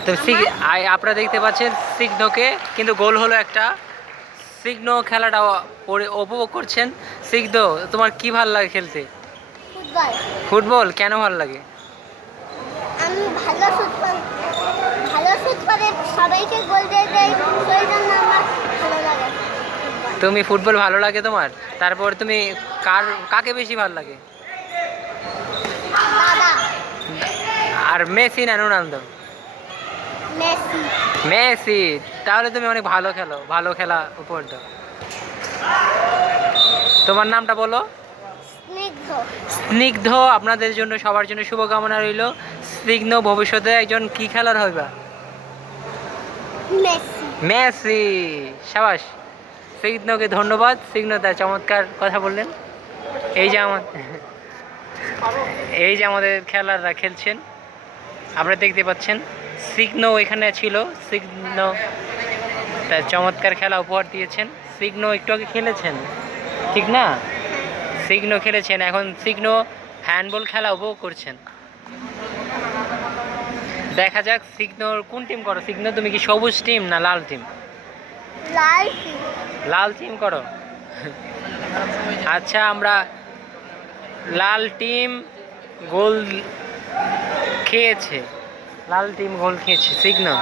তো আপনারা দেখতে পাচ্ছেন সিগনোকে, কিন্তু গোল হলো একটা। সিগনো খেলাটা উপভোগ করছেন। সিগনো, তোমার কি ভালো লাগে খেলতে? ফুটবল। ফুটবল কেন ভালো লাগে? আমি ভালো শুট করে সবাইকে গোল দিয়ে দেই, সেই জন্য আমার ভালো লাগে। তুমি ফুটবল ভালো লাগে তোমার? তারপর তুমি কাকে বেশি ভালো লাগে? দাদা। আর মেসি না রোনালদো? মেসি। মেসি। তাহলে তুমি অনেক ভালো খেলো, ভালো খেলা উপহার দাও। তোমার নামটা বলো। স্নিগ্ধ। স্নিগ্ধ। আপনাদের জন্য, সবার জন্য শুভকামনা রইল। স্নিগ্ধ ভবিষ্যতে একজন কি খেলার হইবা? মেসি। মেসি। সাবাস। স্নিগ্ধকে ধন্যবাদ। স্নিগ্ধতা চমৎকার কথা বললেন। এই যে আমাদের খেলাররা খেলছেন, আপনারা দেখতে পাচ্ছেন। সিগনো এখানে ছিল। সিগনো তার চমৎকার খেলা উপহার দিয়েছেন। সিগনো একটু আগে খেলেছেন, ঠিক না? সিগনো খেলেছেন, এখন সিগনো হ্যান্ডবল খেলা উপভোগ করছেন। দেখা যাক সিগনোর কোন টিম করো। সিগনো, তুমি কি সবুজ টিম না লাল টিম? লাল টিম। লাল টিম করো। আচ্ছা, আমরা লাল টিম গোল খেয়েছে। লাল টিম গোল খেয়েছে। সিগনো